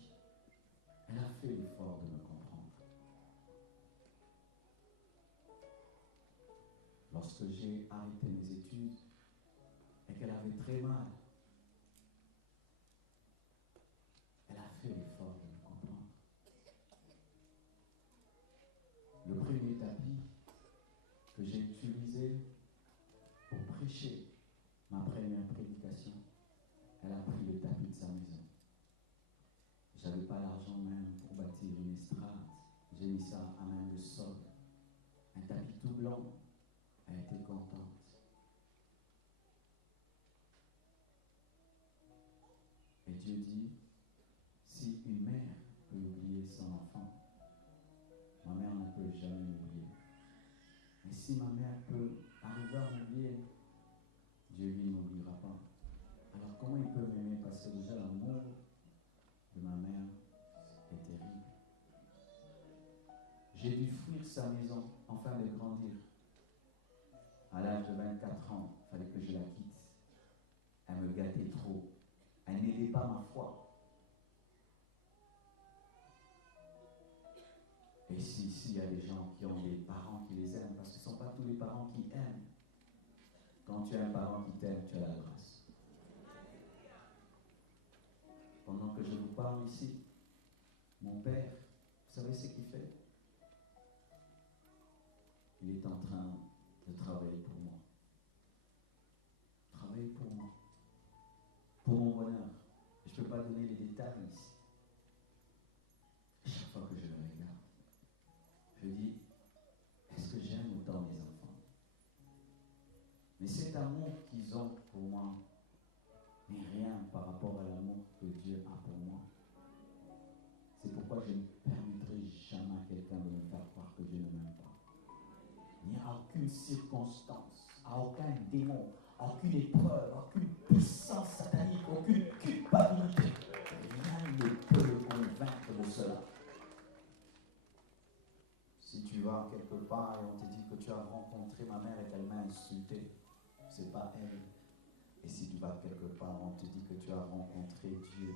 elle a fait l'effort de me comprendre. Lorsque j'ai arrêté mes études, et qu'elle avait très mal, elle a fait l'effort de me comprendre. Le premier tapis que j'ai utilisé pour prêcher ma première prédication, elle a pris le tapis de sa maison. Je n'avais pas l'argent même pour bâtir une estrade. J'ai mis ça à main de sol. Un tapis tout blanc. Elle était contente. Et Dieu dit, si une mère peut oublier son enfant, ma mère ne peut jamais m'oublier. Et si ma mère peut arriver à m'oublier, Dieu lui n'oubliera pas. Alors comment il peut m'aimer? Parce que déjà l'amour de ma mère est terrible. J'ai dû fuir sa maison afin de grandir. À l'âge de 24 ans, il fallait que je la quitte. Elle me gâtait trop. Elle n'aidait pas ma foi. Et s'il y a des gens qui ont des parents qui les aiment, parce que ce ne sont pas tous les parents qui aiment. Quand tu as un parent qui t'aime, tu as la grâce. Pendant que je vous parle ici, mon père, vous savez ce qu'il fait? Il est en train de travailler pour moi. Travailler pour moi. Pour mon bonheur. Je ne peux pas donner les détails ici. Chaque fois que je le regarde, je dis, est-ce que j'aime autant mes enfants? Mais cet amour qu'ils ont pour moi n'est rien par rapport à l'amour que Dieu a pour moi. C'est pourquoi je ne permettrai jamais à quelqu'un de me faire croire que Dieu ne m'aime pas. Il n'y a aucune circonstance, aucun démon, aucune épreuve, aucune puissance satanique, aucune culpabilité. Rien ne peut le convaincre de cela. Si tu vas quelque part et on te dit que tu as rencontré ma mère et qu'elle m'a insulté, c'est pas elle. Et si tu vas quelque part, on te dit que tu as rencontré Dieu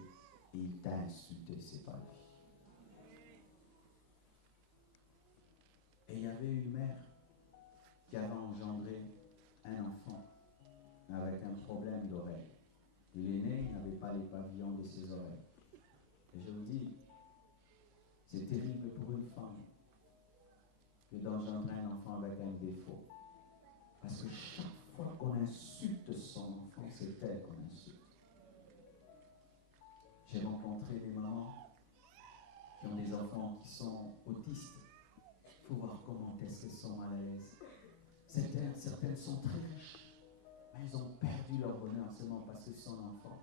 et il t'a insulté, c'est pas lui. Et il y avait une mère qui avait engendré un enfant avec un problème d'oreille. Il est né, il n'avait pas les pavillons de ses oreilles. Et je vous dis, c'est terrible pour une femme que d'engendrer un enfant avec un défaut. Parce que chaque fois qu'on insulte son enfant, c'est elle qu'on insulte. J'ai rencontré des mamans qui ont des enfants qui sont autistes. Il faut voir comment est-ce qu'elles sont à l'aise. Certaines sont très riches, mais elles ont perdu leur bonheur seulement parce que c'est son enfant.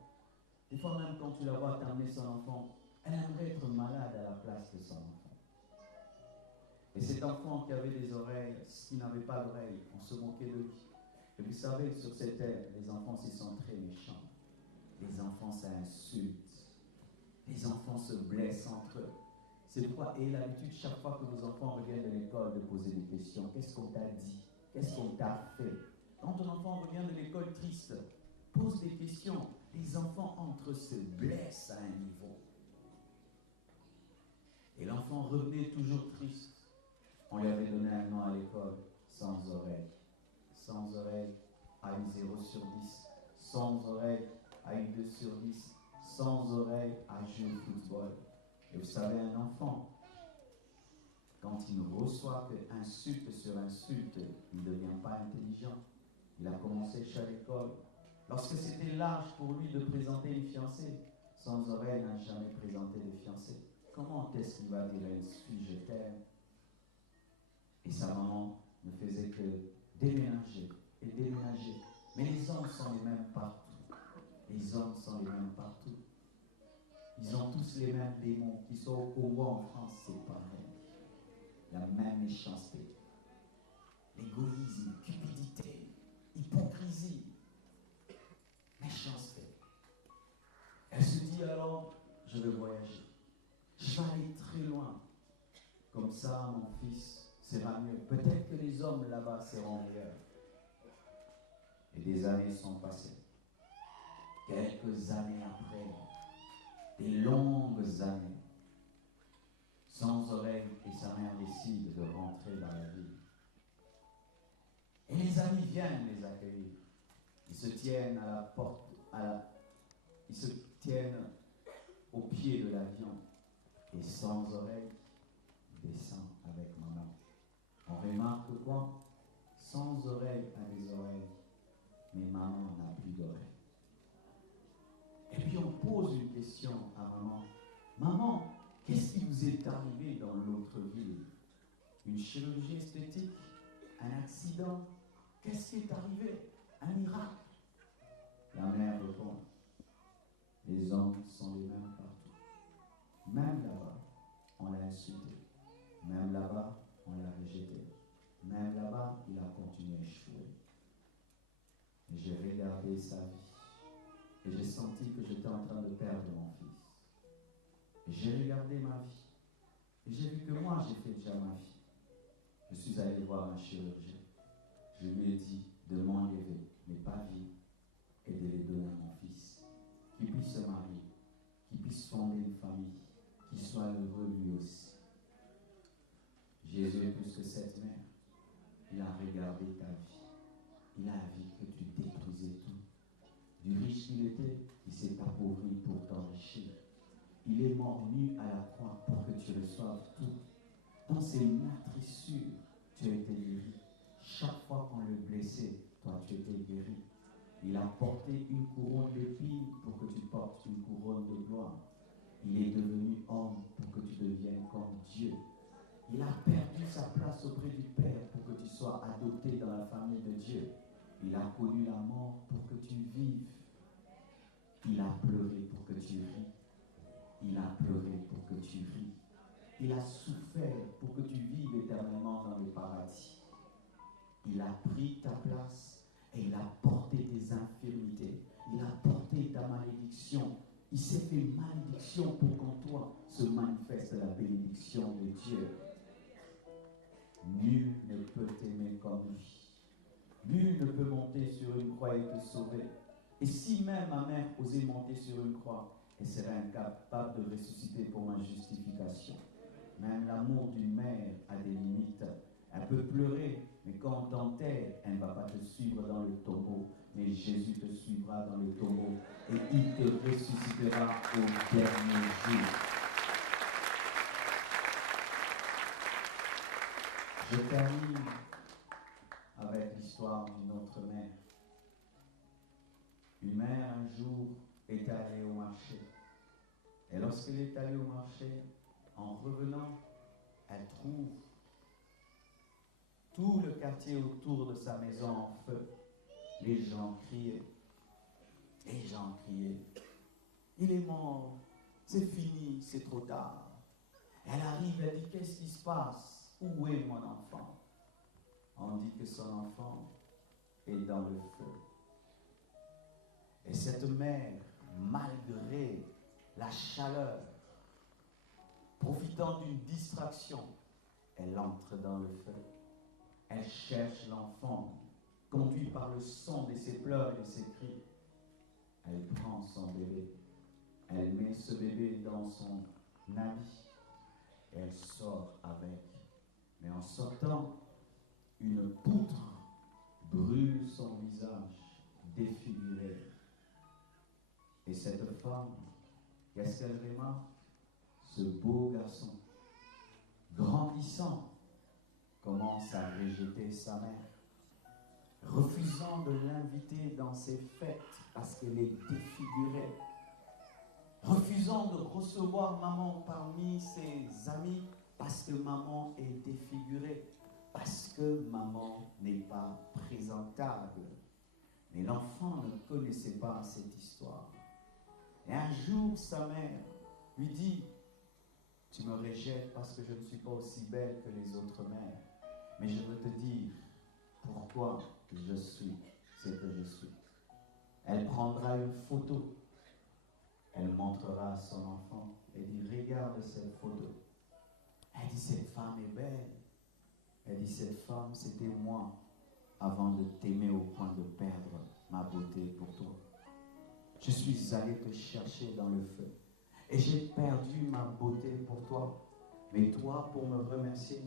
Des fois même quand tu la vois t'amener son enfant, elle aimerait être malade à la place de son enfant. Et cet enfant qui avait des oreilles, qui n'avait pas d'oreilles, on se moquait de lui. Et vous savez, sur cette terre, les enfants, ils sont très méchants. Les enfants, ça insulte. Les enfants se blessent entre eux. C'est pourquoi, et l'habitude, chaque fois que nos enfants reviennent de l'école, de poser des questions. Qu'est-ce qu'on t'a dit? Qu'est-ce qu'on t'a fait? Quand ton enfant revient de l'école triste, pose des questions. Les enfants entre eux se blessent à un niveau. Et l'enfant revenait toujours triste. On lui avait donné un nom à l'école, sans oreille. Sans oreille à une 0 sur 10. Sans oreille à une 2 sur 10. Sans oreille à jouer au football. Et vous savez, un enfant, Quand il ne reçoit que insulte sur insulte, il ne devient pas intelligent. Il a commencé chez l'école. Lorsque c'était l'âge pour lui de présenter une fiancée, sans oreille n'a jamais présenté de fiancée. Comment est-ce qu'il va dire une fille je t'aime? Et sa maman ne faisait que déménager et déménager. Mais les hommes sont les mêmes partout. Les hommes sont les mêmes partout. Ils ont tous les mêmes démons. Qui sont au Congo, en France, c'est pareil. La même méchanceté. L'égoïsme, cupidité, hypocrisie, méchanceté. Elle se dit alors, je vais voyager. Je vais aller très loin. Comme ça, mon fils sera mieux. Peut-être que les hommes là-bas seront meilleurs. Et des années sont passées. Quelques années après, des longues années, sans oreille, et sa mère décide de rentrer dans la ville. Et les amis viennent les accueillir. Ils se tiennent à la porte, ils se tiennent au pied de l'avion. Et sans oreille, descend avec maman. On remarque quoi? Sans oreille a des oreilles, mais maman n'a plus d'oreilles. Et puis on pose une question à maman. Maman, qu'est-ce qui vous est arrivé dans l'autre ville? Une chirurgie esthétique? Un accident? Qu'est-ce qui est arrivé? Un miracle? La mère répond, les hommes sont les mêmes partout. Même là-bas, on l'a insulté. Même là-bas, on l'a rejeté. Même là-bas, il a continué à échouer. Et j'ai regardé sa vie. Et j'ai senti que j'étais en train de perdre mon fils. Et j'ai regardé ma vie. Et j'ai vu que moi, j'ai fait déjà ma vie. Je suis allé voir un chirurgien. Je lui ai dit de m'enlever mes pavillons et de les donner à mon fils. Qu'il puisse se marier, qu'il puisse fonder une famille, qu'il soit heureux lui aussi. Jésus est plus que cette mère. Il a regardé ta vie. Il a vu que tu détruisais tout. Du riche qu'il était, il s'est appauvri pour t'enrichir. Il est mort nu à la croix pour que tu reçoives tout. Dans ses meurtrissures, tu as été guéri. Chaque fois qu'on le blessait, toi tu étais guéri. Il a porté une couronne d'épines pour que tu portes une couronne de gloire. Il est devenu homme pour que tu deviennes comme Dieu. Il a perdu sa place auprès du Père pour que tu sois adopté dans la famille de Dieu. Il a connu la mort pour que tu vives. Il a pleuré pour que tu ris. Il a pleuré pour que tu ris. Il a souffert pour que tu vives éternellement dans le paradis. Il a pris ta place et il a porté tes infirmités. Il a porté ta malédiction. Il s'est fait malédiction pour qu'en toi se manifeste la bénédiction de Dieu. Nul ne peut t'aimer comme lui. Nul ne peut monter sur une croix et te sauver. Et si même ma mère osait monter sur une croix, elle serait incapable de ressusciter pour ma justification. Même l'amour d'une mère a des limites. Elle peut pleurer, mais quand on t'enterre, elle ne va pas te suivre dans le tombeau. Mais Jésus te suivra dans le tombeau et il te ressuscitera au dernier jour. Je termine avec l'histoire d'une autre mère. Une mère, un jour, est allée au marché. Et lorsqu'elle est allée au marché, en revenant, elle trouve tout le quartier autour de sa maison en feu. Les gens criaient. Les gens criaient. Il est mort. C'est fini, c'est trop tard. Elle arrive, elle dit, qu'est-ce qui se passe? Où est mon enfant? On dit que son enfant est dans le feu. Et cette mère, malgré la chaleur, profitant d'une distraction, elle entre dans le feu. Elle cherche l'enfant, conduite par le son de ses pleurs et de ses cris. Elle prend son bébé. Elle met ce bébé dans son habit. Et elle sort avec. Mais en sortant, une poutre brûle son visage défiguré. Et cette femme, qu'est-ce qu'elle remarque? Ce beau garçon grandissant, commence à rejeter sa mère, refusant de l'inviter dans ses fêtes parce qu'elle est défigurée, refusant de recevoir maman parmi ses amis parce que maman est défigurée, parce que maman n'est pas présentable. Mais l'enfant ne connaissait pas cette histoire. Et un jour, sa mère lui dit, « Tu me rejettes parce que je ne suis pas aussi belle que les autres mères, mais je veux te dire pourquoi je suis ce que je suis. » Elle prendra une photo, elle montrera à son enfant et dit, « Regarde cette photo. » Elle dit, « Cette femme est belle. » Elle dit, « Cette femme, c'était moi avant de t'aimer au point de perdre ma beauté pour toi. Je suis allé te chercher dans le feu et j'ai perdu ma beauté pour toi. Mais toi, pour me remercier,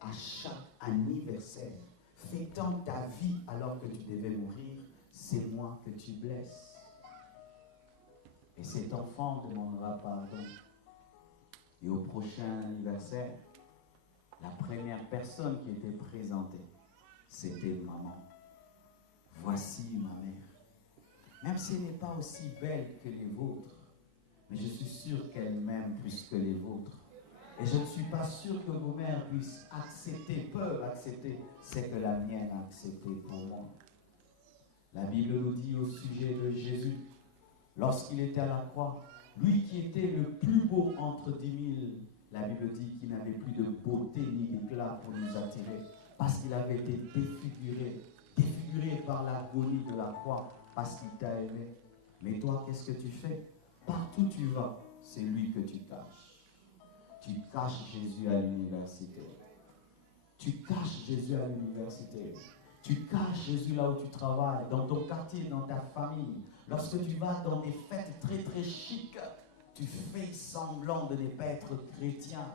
à chaque anniversaire, fêtant ta vie alors que tu devais mourir, c'est moi que tu blesses. » Et cet enfant demandera pardon. Et au prochain anniversaire, la première personne qui était présentée, c'était maman. Voici ma mère. Même si elle n'est pas aussi belle que les vôtres, mais je suis sûr qu'elle m'aime plus que les vôtres. Et je ne suis pas sûr que vos mères puissent accepter, peuvent accepter ce que la mienne a accepté pour moi. La Bible nous dit au sujet de Jésus, lorsqu'il était à la croix, lui qui était le plus beau entre 10 000, la Bible dit qu'il n'avait plus de beauté ni d'éclat pour nous attirer, parce qu'il avait été défiguré par l'agonie de la croix, parce qu'il t'a aimé. Mais toi, qu'est-ce que tu fais? Partout où tu vas, c'est lui que tu caches. Tu caches Jésus à l'université. Tu caches Jésus à l'université. Tu caches Jésus là où tu travailles, dans ton quartier, dans ta famille. Lorsque tu vas dans des fêtes très très chic, tu fais semblant de ne pas être chrétien.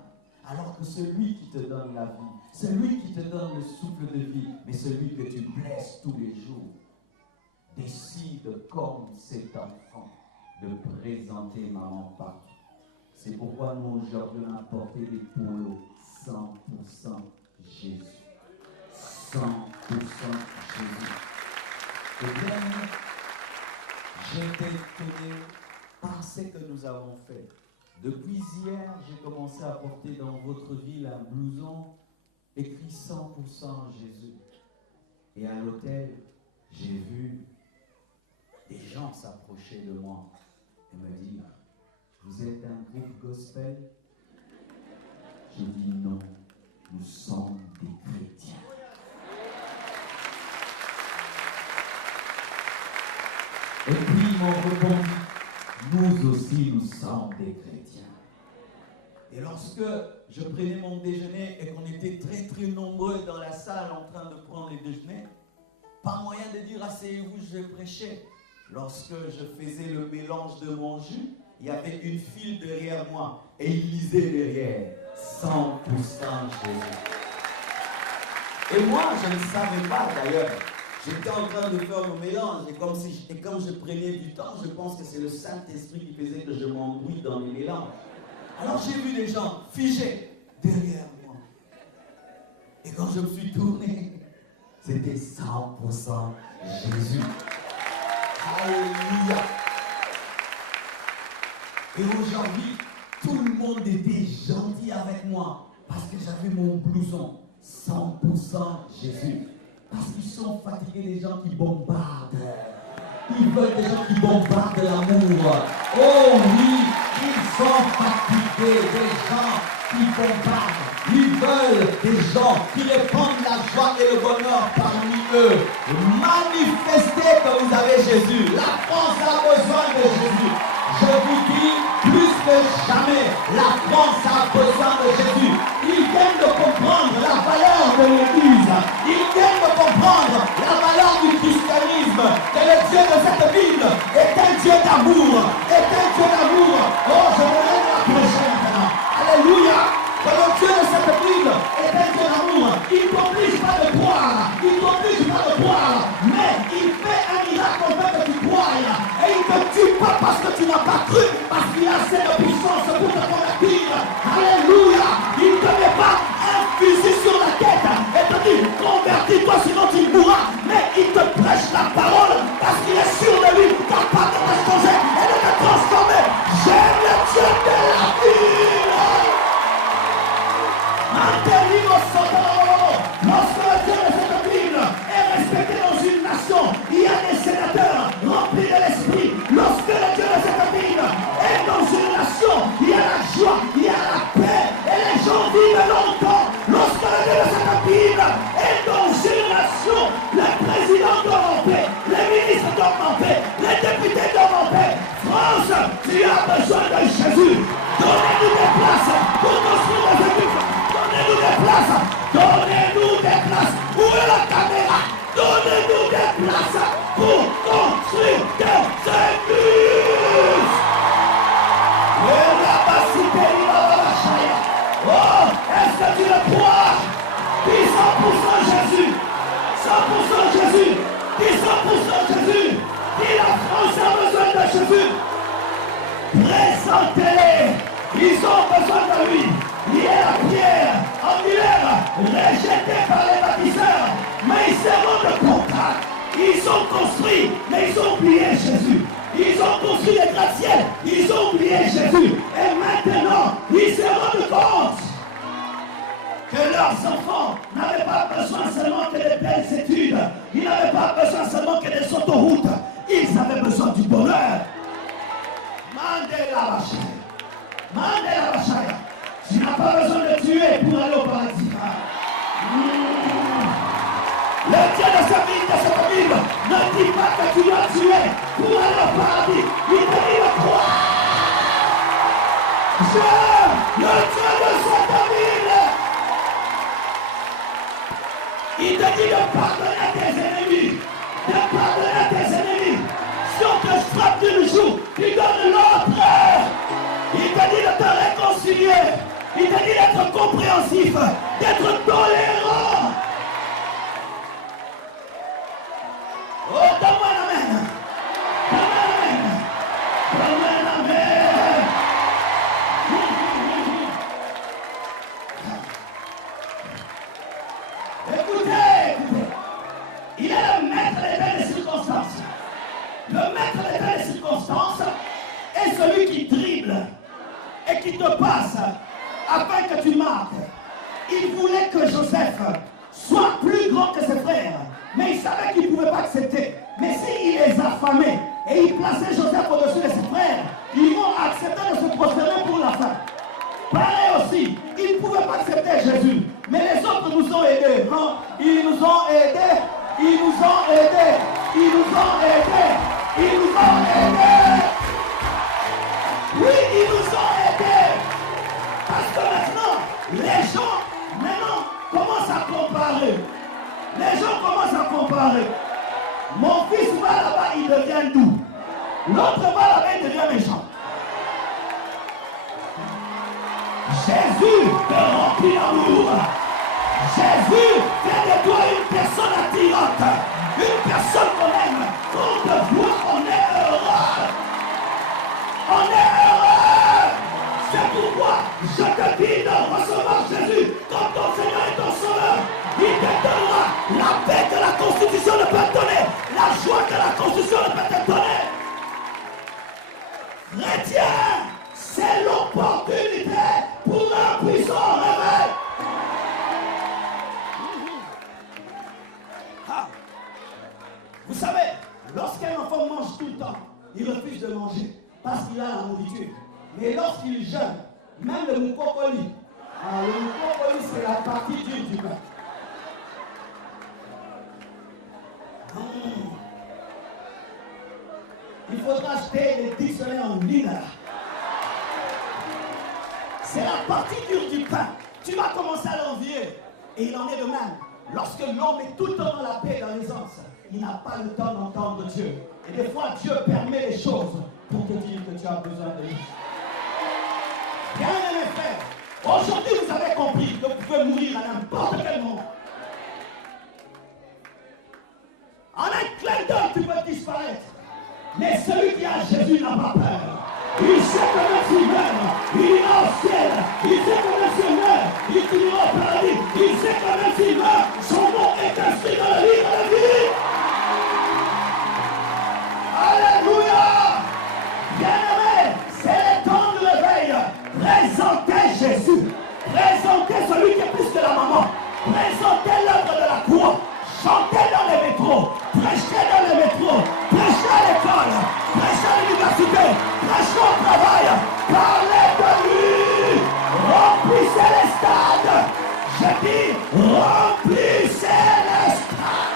Alors que celui qui te donne la vie, celui qui te donne le souffle de vie, mais celui que tu blesses tous les jours, décide comme cet enfant de présenter maman partout. C'est pourquoi nous aujourd'hui on a porté des polos 100% Jésus. 100% Jésus. Et bien, j'étais étonné par ce que nous avons fait. Depuis hier, j'ai commencé à porter dans votre ville un blouson écrit 100% Jésus. Et à l'hôtel, j'ai vu des gens s'approcher de moi et me dire, vous êtes un groupe gospel? J'ai dit non, nous sommes des chrétiens. Et puis ils m'ont répondu, nous aussi nous sommes des chrétiens. Et lorsque je prenais mon déjeuner et qu'on était très très nombreux dans la salle en train de prendre les déjeuners, pas moyen de dire asseyez-vous, je vais prêcher. Lorsque je faisais le mélange de mon jus, il y avait une file derrière moi et il lisait derrière 100% Jésus. Et moi, je ne savais pas d'ailleurs. J'étais en train de faire le mélange et comme je prenais du temps, je pense que c'est le Saint-Esprit qui faisait que je m'embrouille dans les mélanges. Alors j'ai vu des gens figés derrière moi. Et quand je me suis tourné, c'était 100% Jésus. Alléluia. Et aujourd'hui, tout le monde était gentil avec moi parce que j'avais mon blouson 100% Jésus. Parce qu'ils sont fatigués des gens qui bombardent. Ils veulent des gens qui bombardent l'amour. Oh oui, ils sont fatigués des gens qui bombardent. Ils veulent des gens qui répandent la joie et le bonheur parmi eux. Manifestez que vous avez Jésus. La France a besoin de Jésus. Je vous dis, plus que jamais, la France a besoin de Jésus. Ils viennent de comprendre la valeur de l'Église. Ils viennent de comprendre la valeur du christianisme. Que le Dieu de cette ville est un Dieu d'amour. Est un Dieu d'amour. Oh, je me lève la prochaine maintenant. Alléluia. Que le Dieu de cette ville est un Dieu d'amour. Il ne t'oblige pas de croire. Il ne t'oblige pas de croire. Mais il fait un miracle en fait que tu crois. Et il ne te tue pas parce que tu n'as pas cru. Parce qu'il a assez de puissance pour te convertir. Alléluia. Il ne te met pas 100% Jésus. Dis 100% Jésus. Dis la France a besoin de Jésus. Présentez-les. Ils ont besoin de lui. Hier, Pierre, angulaire, rejeté par les baptiseurs, mais ils se rendent compte. Ils ont construit, mais ils ont oublié Jésus. Ils ont construit les gratte-ciels, ils ont oublié Jésus. Et maintenant, ils se rendent compte que leurs enfants n'avaient pas besoin seulement que des belles études. Ils n'avaient pas besoin seulement que des autoroutes. Ils avaient besoin du bonheur. Mandela Bachaya. Tu n'as pas besoin de tuer pour aller au paradis. Le Dieu de sa vie, de sa famille, ne dit pas que tu dois tuer pour aller au paradis. Il te dit de croire. Le Dieu de sa famille, il te dit de pardonner à tes ennemis. De pardonner à tes ennemis. Si on te frappe d'une joue, tu donnes l'autre. Il te dit de te réconcilier. Il te dit d'être compréhensif, d'être tolérant. Oh, donne-moi un amen. Donne-moi un amen. Donne-moi un amen. Écoutez. Il est le maître des circonstances. Le maître des circonstances est celui qui dribble et qui te passe afin que tu marques. Il voulait que Joseph soit plus grand que ses frères, mais il savait qu'il ne pouvait pas accepter. Mais s'il les affamait et il plaçait Joseph au-dessus de ses frères, ils vont accepter de se prosterner pour la fin. Pareil aussi, ils ne pouvaient pas accepter Jésus, mais les autres nous ont aidés. Non, ils nous ont aidés, ils nous ont aidés, ils nous ont aidés, ils nous ont aidés. Oui, ils nous ont aidés. Parce que maintenant, les gens commencent à comparer. Les gens commencent à comparer. Mon fils va là-bas, il devient doux. L'autre va là-bas, il devient méchant. Jésus te remplit d'amour. Jésus fait de toi une personne attirante. Une personne qu'on aime. Quand on te voit, on est heureux. On est heureux. C'est pourquoi je te dis de recevoir Jésus comme ton Seigneur et ton Sauveur. Il te donnera la paix que la Constitution ne peut te donner, la joie que la Constitution ne peut te donner. Chrétien, c'est l'opportunité pour un puissant réveil. Vous savez, lorsqu'un enfant mange tout le temps, il refuse de manger parce qu'il a la nourriture. Mais lorsqu'il jeûne, même le moukokoli, le moukokoli c'est la partie dure du pain. Il faudra acheter les dictionnaires en ligne là. C'est la partie dure du pain. Tu vas commencer à l'envier. Et il en est de même. Lorsque l'homme est tout le temps dans la paix et dans l'aisance, il n'a pas le temps d'entendre Dieu. Et des fois, Dieu permet les choses pour te dire que tu as besoin de lui. Bien aimé frère, aujourd'hui vous avez compris que vous pouvez mourir à n'importe quel moment. En un clin d'œil, tu peux disparaître. Mais celui qui a Jésus n'a pas peur. Il sait que même s'il meurt, il ira au ciel. Il sait que même s'il meurt, il finira au paradis. Il sait que même s'il meurt, son nom est inscrit dans le livre de vie. Alléluia. Bien-aimé, c'est le temps du réveil. Présentez Jésus. Présentez celui qui est plus que la maman. Présentez l'œuvre de la croix. Chantez dans les métros. Prêchez dans les métros. Prêchez à l'école. Prêchez à l'université. Prêchez au travail. Parlez de lui. Remplissez les stades. Je dis, remplissez les stades.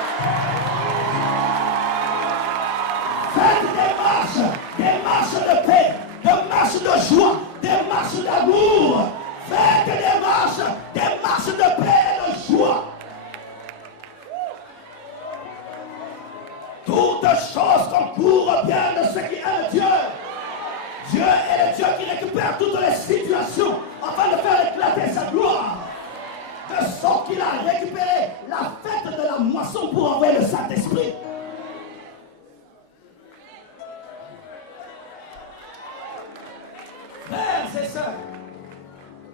Faites des marches de paix, des marches de joie, des marches d'amour. Faites des marches de paix et de joie. Toutes choses concourent au bien de ceux qui aiment Dieu. Dieu est le Dieu qui récupère toutes les situations afin de faire éclater sa gloire. De sorte qu'il a récupéré la fête de la moitié. moisson pour envoyer le Saint-Esprit. Frères et sœurs,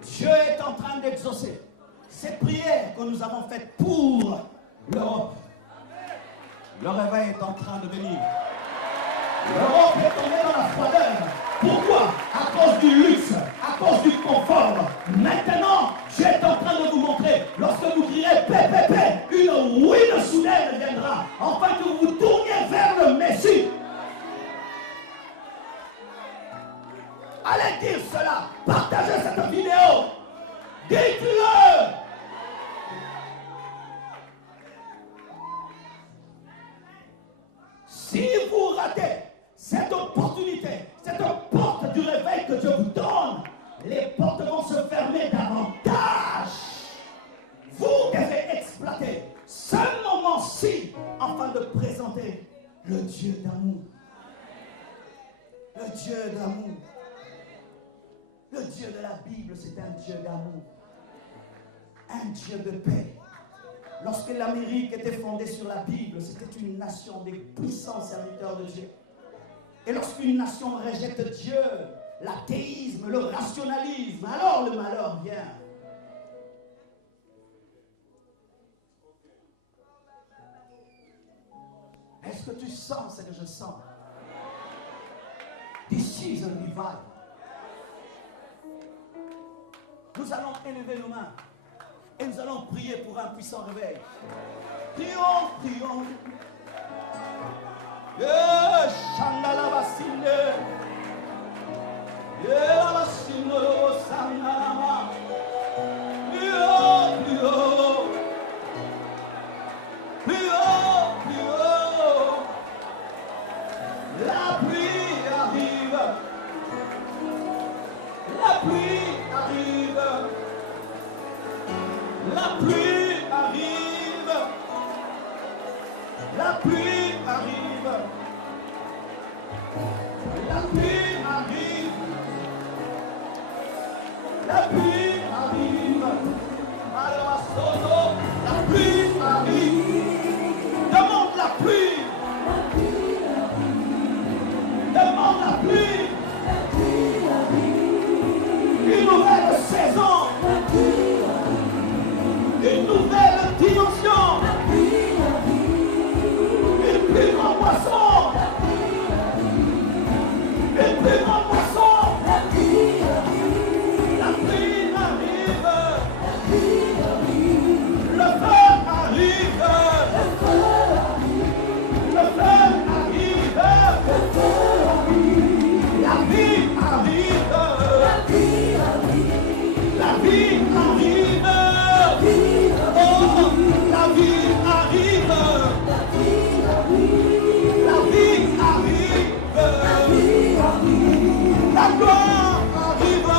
Dieu est en train d'exaucer ces prières que nous avons faites pour l'Europe. Le réveil est en train de venir. L'Europe est tombée dans la froideur. Pourquoi? À cause du luxe, à cause du confort. Maintenant, Dieu est en train de vous montrer, lorsque vous crierez paix, paix, paix, une ruine soudaine viendra, afin que vous vous tourniez vers le Messie. Allez dire cela, partagez cette vidéo, dites-le. Si vous ratez cette opportunité, cette porte du réveil que Dieu vous donne, les portes vont se fermer davantage. Vous devez exploiter ce moment-ci afin de présenter le Dieu d'amour. Le Dieu d'amour. Le Dieu de la Bible, c'est un Dieu d'amour. Un Dieu de paix. Lorsque l'Amérique était fondée sur la Bible, c'était une nation des puissants serviteurs de Dieu. Et lorsqu'une nation rejette Dieu, l'athéisme, le rationalisme, alors le malheur vient. Est-ce que tu sens ce que je sens? This is a revival. Nous allons élever nos mains et nous allons prier pour un puissant réveil. Prions, prions. Shandala Basinde. La Basinde, Sandalama. Prions, prions. Prions, prions. La pluie arrive. La pluie arrive. La pluie arrive. La pluie arrive. La pluie arrive. La pluie arrive. Alors, Soto, la pluie arrive. Demande la pluie. Demande la pluie. Une nouvelle saison. Une nouvelle dimension. Une plus grande poisson. Une plus grande poisson. La pluie arrive. Le feu arrive. Le feu arrive. La vie arrive. La vie arrive. Oh, la vie arrive. La vie arrive. La gloire arrive.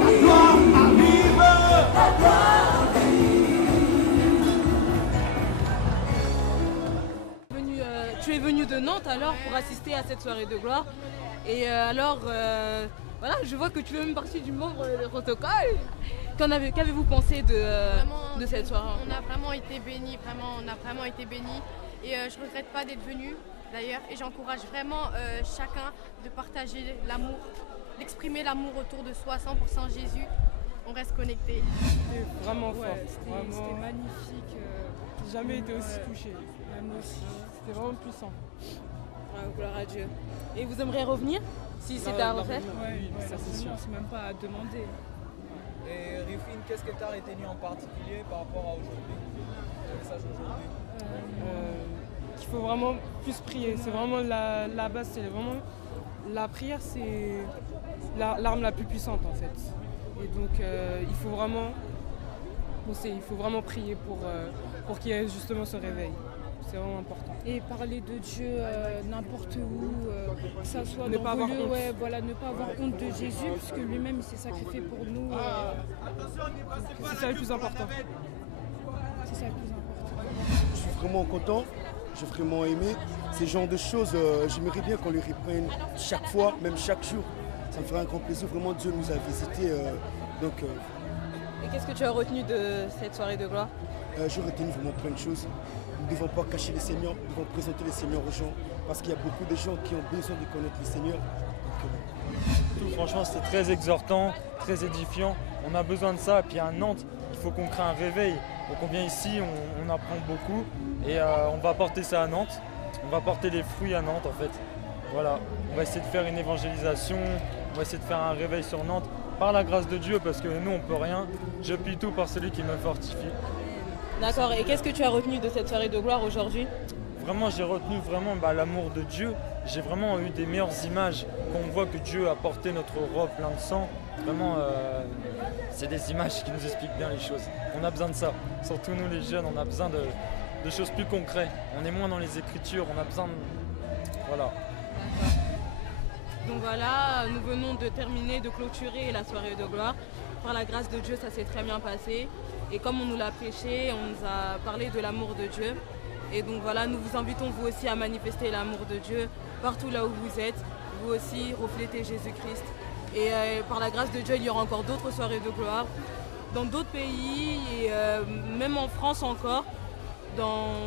La gloire arrive. Tu es venu de Nantes alors pour assister à cette soirée de gloire. Et alors, voilà, je vois que tu fais même partie du membre de protocole. Qu'avez-vous pensé de cette soirée? On a vraiment été bénis, on a vraiment été bénis. Et je ne regrette pas d'être venu d'ailleurs. Et j'encourage vraiment chacun de partager l'amour, d'exprimer l'amour autour de soi, 100% Jésus. On reste connecté. C'était vraiment fort. C'était magnifique. J'ai jamais été aussi touché. Moi aussi. C'était vraiment puissant. Gloire à Dieu. Et vous aimeriez revenir si c'était à refaire? Oui, ça c'est sûr. C'est même pas à demander. Et Rifine, qu'est-ce que tu as retenu en particulier par rapport à aujourd'hui, le message d'aujourd'hui? Qu'il faut vraiment plus prier. C'est vraiment la base, c'est vraiment la prière, c'est l'arme la plus puissante en fait. Et donc il faut vraiment prier pour qu'il y ait justement ce réveil. C'est vraiment important. Et parler de Dieu n'importe où, que ça soit ne dans pas vos avoir lieux, honte. voilà, ne pas avoir honte de Jésus, puisque lui-même il s'est sacrifié pour nous. C'est ça le plus important. C'est ça le plus important. Je suis vraiment content, j'ai vraiment aimé. Ces genres de choses, j'aimerais bien qu'on les reprenne chaque fois, même chaque jour. Ça me ferait un grand plaisir. Vraiment, Dieu nous a visités. Et qu'est-ce que tu as retenu de cette soirée de gloire? J'ai retenu vraiment plein de choses. Nous ne devons pas cacher les Seigneurs, nous devons présenter les Seigneurs aux gens, parce qu'il y a beaucoup de gens qui ont besoin de connaître les Seigneurs. Tout, franchement, c'était très exhortant, très édifiant. On a besoin de ça. Et puis à Nantes, il faut qu'on crée un réveil. Donc on vient ici, on apprend beaucoup et on va porter ça à Nantes. On va porter les fruits à Nantes en fait. Voilà, on va essayer de faire une évangélisation, on va essayer de faire un réveil sur Nantes par la grâce de Dieu parce que nous on peut rien. Je puis tout par celui qui me fortifie. D'accord, et qu'est-ce que tu as retenu de cette soirée de gloire aujourd'hui? Vraiment, j'ai retenu vraiment l'amour de Dieu. J'ai vraiment eu des meilleures images quand on voit que Dieu a porté notre robe plein de sang. Vraiment, c'est des images qui nous expliquent bien les choses. On a besoin de ça. Surtout nous les jeunes, on a besoin de choses plus concrètes. On est moins dans les écritures, on a besoin de... Voilà. Donc voilà, nous venons de terminer, de clôturer la soirée de gloire. Par la grâce de Dieu, ça s'est très bien passé. Et comme on nous l'a prêché, on nous a parlé de l'amour de Dieu. Et donc voilà, nous vous invitons vous aussi à manifester l'amour de Dieu partout là où vous êtes. Vous aussi, reflétez Jésus-Christ. Et par la grâce de Dieu, il y aura encore d'autres soirées de gloire dans d'autres pays et même en France encore. Dans